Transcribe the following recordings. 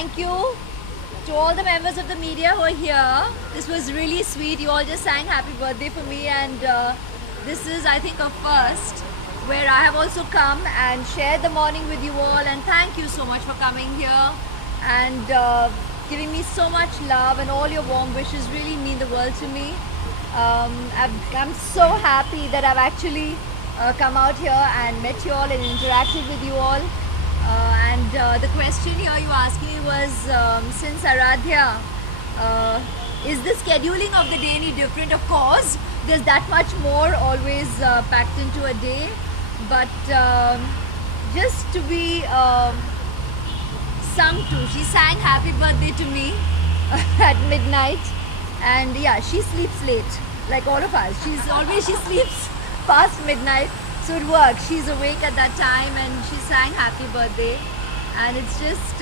thank you to all the members of the media who are here. This was really sweet. You all just sang happy birthday for me, and this is, I think, a first where I have also come and shared the morning with you all. And thank you so much for coming here and giving me so much love, and all your warm wishes really mean the world to me. I'm so happy that I've actually come out here and met you all and interacted with you all. The question here you asked me was, since Aradhya, is the scheduling of the day any different? Of course, there's that much more always packed into a day, but just to be sung to, she sang happy birthday to me at midnight, and yeah, she sleeps late like all of us. She sleeps past midnight, so it works. She's awake at that time and she sang happy birthday, and it's just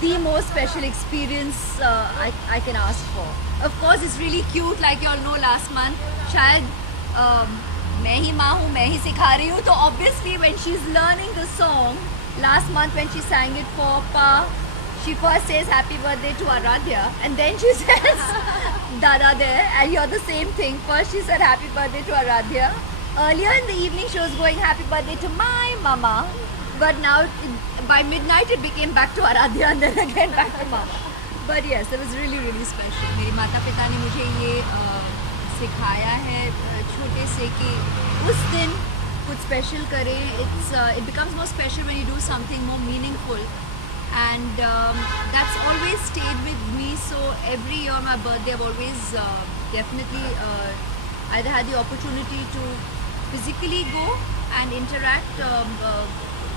the most special experience I can ask for. Of course, it's really cute, like you all know, last month शायद मैं ही माँ हूँ, मैं ही सिखा रही हूँ, तो obviously when she's learning the song last month when she sang it for Pa, she first says happy birthday to Aradhya, and then she says Dada there, and you're the same thing. First she said happy birthday to Aradhya. Earlier in the evening she was going happy birthday to my mama, but now by midnight it became back to Aradhya and then again back to mama. But yes, it was really really special. मेरे माता पिता ने मुझे ये सिखाया है छोटे से कि उस दिन कुछ special करें. It becomes more special when you do something more meaningful, and that's always stayed with me. So every year on my birthday I've always definitely either had the opportunity to physically go and interact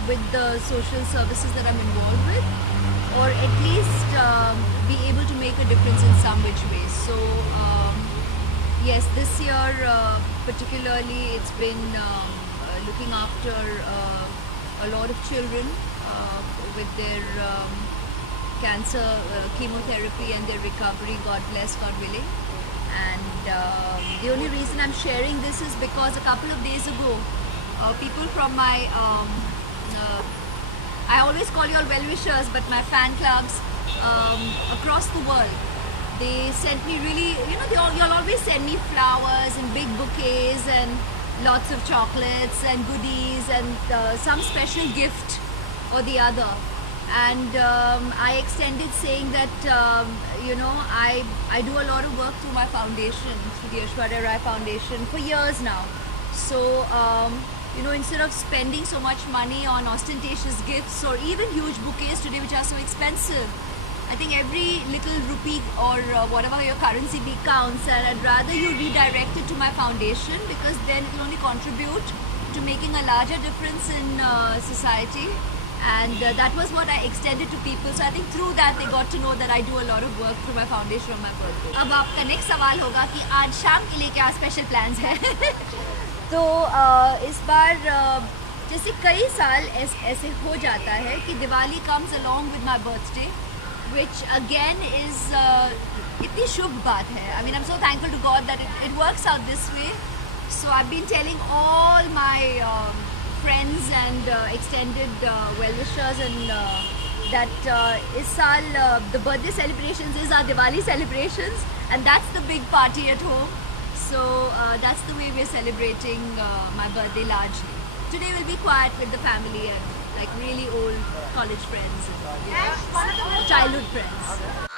with the social services that I'm involved with, or at least be able to make a difference in some which way. So yes, this year particularly it's been looking after a lot of children with their cancer chemotherapy and their recovery, God bless, God willing. And the only reason I'm sharing this is because a couple of days ago people from my I always call you all well-wishers, but my fan clubs across the world, they sent me really, you'll always send me flowers and big bouquets and lots of chocolates and goodies and some special gift or the other. And I extended saying that I do a lot of work through my foundation, through the Aishwarya Rai Foundation, for years now. So instead of spending so much money on ostentatious gifts or even huge bouquets today which are so expensive, I think every little rupee or whatever your currency be counts, and I'd rather you redirect it to my foundation, because then it will only contribute to making a larger difference in society. And that was what I extended to people. So I think through that they got to know that I do a lot of work through my foundation on my birthday. अब आपका next सवाल होगा कि आज शाम के लिए क्या special plans है? तो इस बार जैसे कई साल ऐसे हो जाता है कि Diwali comes along with my birthday, which again is इतनी शुभ बात है. I mean, I'm so thankful to God that it works out this way. So I've been telling all my friends and extended well-wishers and that is saal the birthday celebrations is our Diwali celebrations, and that's the big party at home. So that's the way we're celebrating my birthday largely. Today will be quiet with the family and like really old college friends and childhood friends.